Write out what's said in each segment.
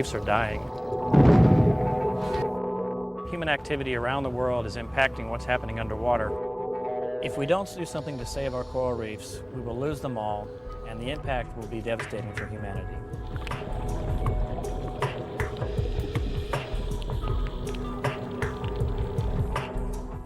reefs are dying. Human activity around the world is impacting what's happening underwater. If we don't do something to save our coral reefs, we will lose them all, and the impact will be devastating for humanity.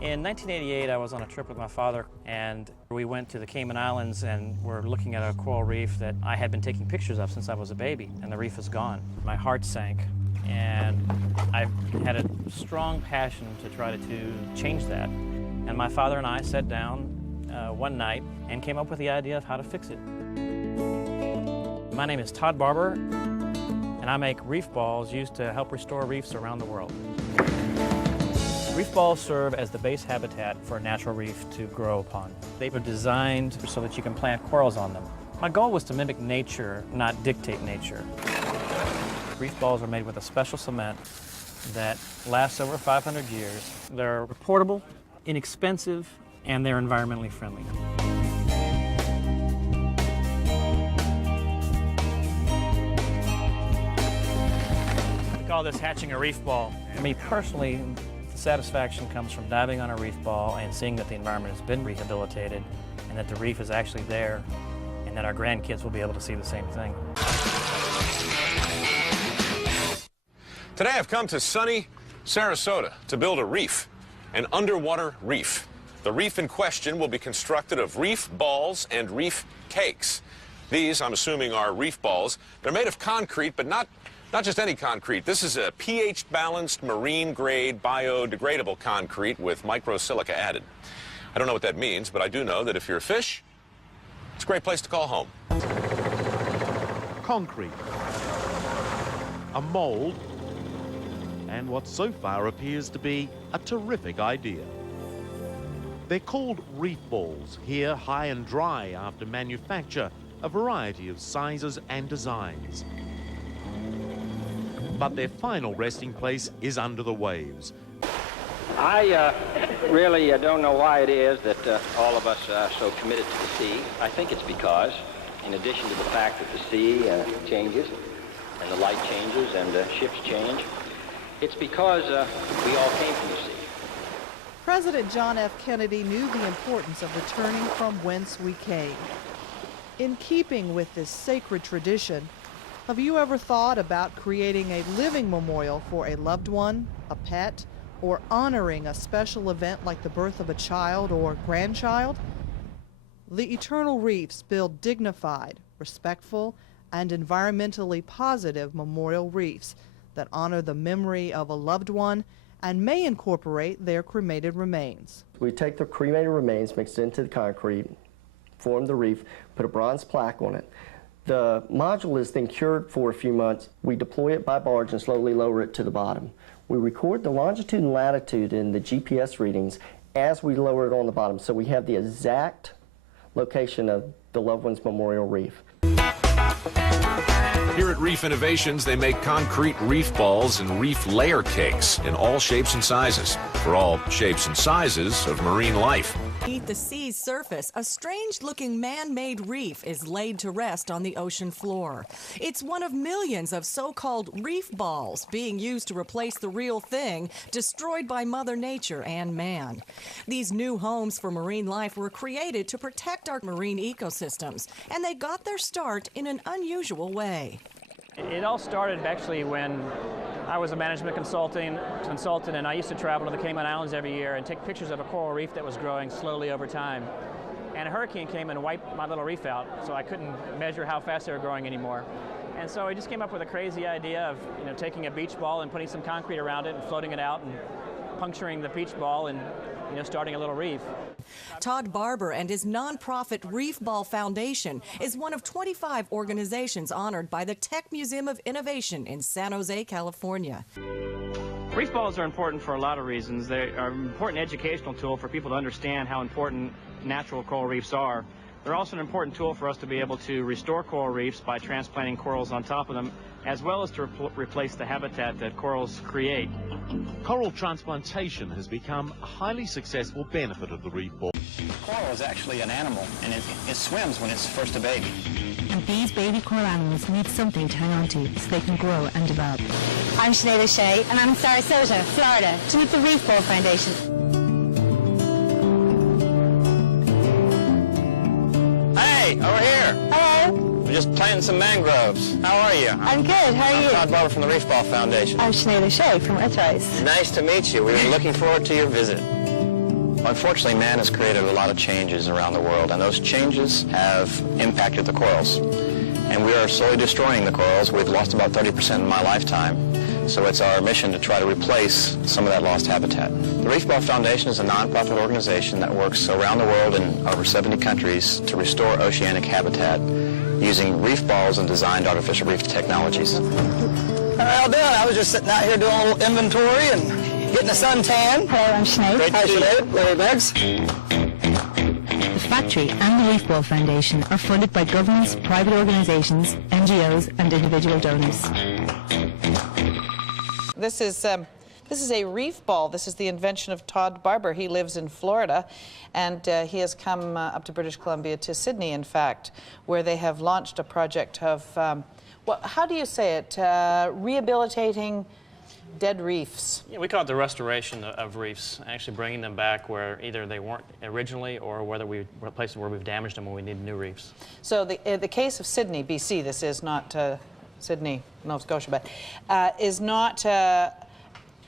In 1988, I was on a trip with my father, and we went to the Cayman Islands and were looking at a coral reef that I had been taking pictures of since I was a baby, and the reef is gone. My heart sank, and I had a strong passion to try to change that. And my father and I sat down one night and came up with the idea of how to fix it. My name is Todd Barber, and I make reef balls used to help restore reefs around the world. Reef balls serve as the base habitat for a natural reef to grow upon. They were designed so that you can plant corals on them. My goal was to mimic nature, not dictate nature. Reef balls are made with a special cement that lasts over 500 years. They're portable, inexpensive, and they're environmentally friendly. We call this hatching a reef ball. For me personally, the satisfaction comes from diving on a reef ball and seeing that the environment has been rehabilitated and that the reef is actually there and that our grandkids will be able to see the same thing. Today I've come to sunny Sarasota to build a reef, an underwater reef. The reef in question will be constructed of reef balls and reef cakes. These, I'm assuming, are reef balls. They're made of concrete, but not just any concrete. This is a pH-balanced, marine-grade, biodegradable concrete with microsilica added. I don't know what that means, but I do know that if you're a fish, it's a great place to call home. Concrete, a mold, and what so far appears to be a terrific idea. They're called reef balls, here high and dry after manufacture, a variety of sizes and designs. But their final resting place is under the waves. I really don't know why it is that all of us are so committed to the sea. I think it's because, in addition to the fact that the sea changes, and the light changes, and ships change, it's because we all came from the sea. President John F. Kennedy knew the importance of returning from whence we came. In keeping with this sacred tradition, have you ever thought about creating a living memorial for a loved one, a pet, or honoring a special event like the birth of a child or grandchild? The Eternal Reefs build dignified, respectful, and environmentally positive memorial reefs that honor the memory of a loved one and may incorporate their cremated remains. We take the cremated remains, mix it into the concrete, form the reef, put a bronze plaque on it. The module is then cured for a few months. We deploy it by barge and slowly lower it to the bottom. We record the longitude and latitude in the GPS readings as we lower it on the bottom, so we have the exact location of the loved one's memorial reef. Here at Reef Innovations, they make concrete reef balls and reef layer cakes in all shapes and sizes, for all shapes and sizes of marine life. Beneath the sea's surface, a strange-looking man-made reef is laid to rest on the ocean floor. It's one of millions of so-called reef balls being used to replace the real thing destroyed by Mother Nature and man. These new homes for marine life were created to protect our marine ecosystems, and they got their start in an unusual way. It all started actually when I was a management consultant, and I used to travel to the Cayman Islands every year and take pictures of a coral reef that was growing slowly over time. And a hurricane came and wiped my little reef out, so I couldn't measure how fast they were growing anymore. And so I just came up with a crazy idea of, taking a beach ball and putting some concrete around it and floating it out and puncturing the beach ball and, starting a little reef. Todd Barber and his nonprofit Reef Ball Foundation is one of 25 organizations honored by the Tech Museum of Innovation in San Jose, California. Reef balls are important for a lot of reasons. They are an important educational tool for people to understand how important natural coral reefs are. They're also an important tool for us to be able to restore coral reefs by transplanting corals on top of them, as well as to replace the habitat that corals create. Coral transplantation has become a highly successful benefit of the reef ball. coral is actually an animal, and it swims when it's first a baby. And these baby coral animals need something to hang on to so they can grow and develop. I'm Sinead O'Shea, and I'm in Sarasota, Florida, to meet the Reef Ball Foundation. Hey, over here. Hello. We're just planting some mangroves. How are you? I'm good. How are I'm you? Todd Barber from the Reef Ball Foundation. I'm Sinead O'Shea from Earthrise. Nice to meet you. We're looking forward to your visit. Unfortunately, man has created a lot of changes around the world, and those changes have impacted the corals. And we are slowly destroying the corals. We've lost about 30% in my lifetime. So it's our mission to try to replace some of that lost habitat. The Reef Ball Foundation is a nonprofit organization that works around the world in over 70 countries to restore oceanic habitat using reef balls and designed artificial reef technologies. How are y'all doing? I was just sitting out here doing a little inventory and getting a suntan. Hello, I'm Sinead. Hi, Sinead. Larry Beggs. The factory and the Reef Ball Foundation are funded by governments, private organisations, NGOs and individual donors. This is a reef ball. This is the invention of Todd Barber. He lives in Florida, and he has come up to British Columbia, to Sydney, in fact, where they have launched a project of, how do you say it, rehabilitating dead reefs. Yeah, we call it the restoration of reefs, actually bringing them back where either they weren't originally or whether we were places where we've damaged them and we need new reefs. So the case of Sydney, BC, this is not Sydney, Nova Scotia, but is not,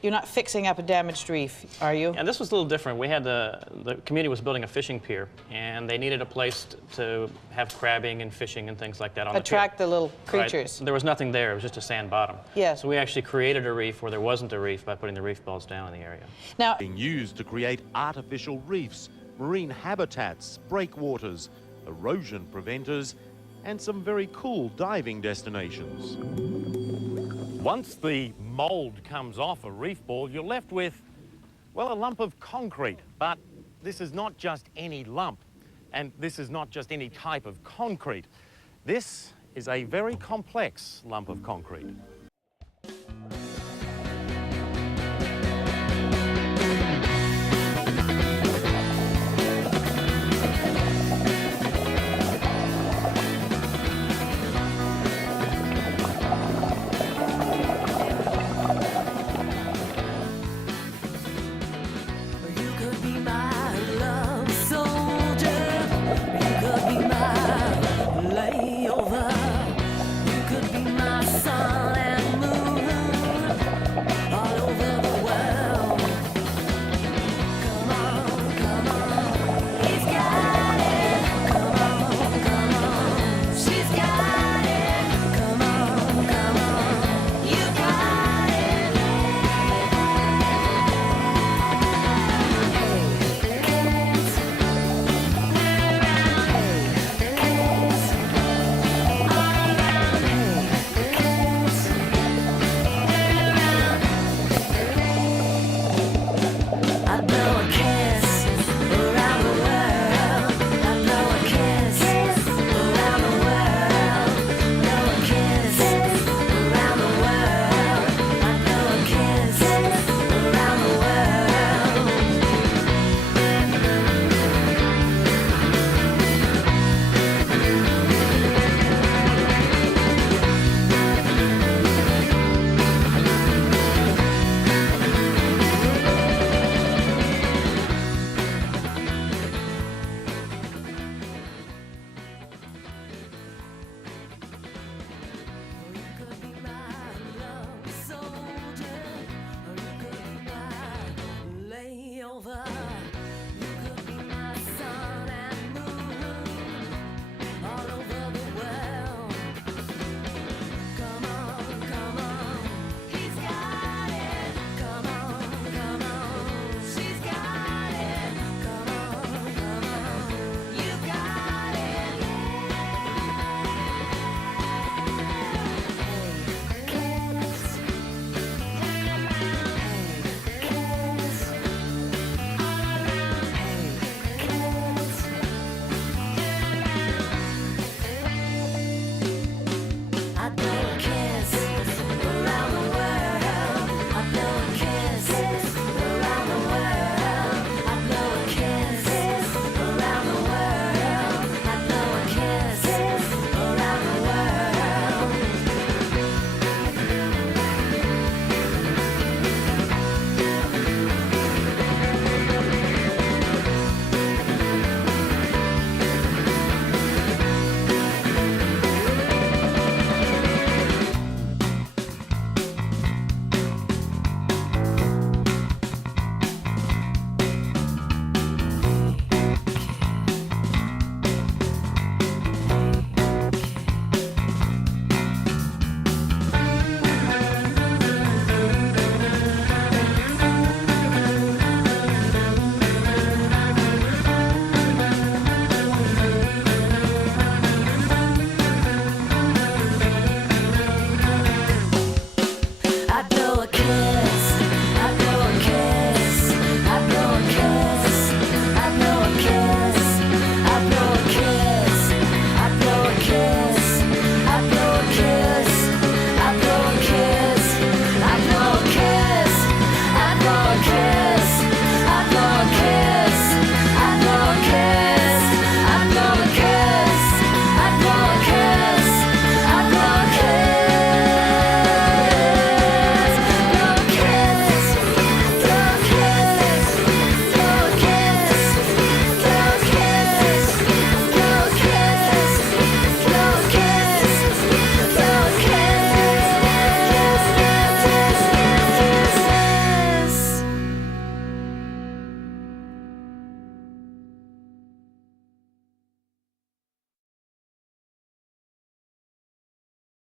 you're not fixing up a damaged reef, are you? And this was a little different. We had the community was building a fishing pier, and they needed a place to have crabbing and fishing and things like that on Attract the pier. the little creatures. Right. There was nothing there. It was just a sand bottom. Yes. So we actually created a reef where there wasn't a reef by putting the reef balls down in the area. Now, Being used to create artificial reefs, marine habitats, breakwaters, erosion preventers, and some very cool diving destinations. Once the mold comes off a reef ball, you're left with, well, a lump of concrete. But this is not just any lump, and this is not just any type of concrete. This is a very complex lump of concrete.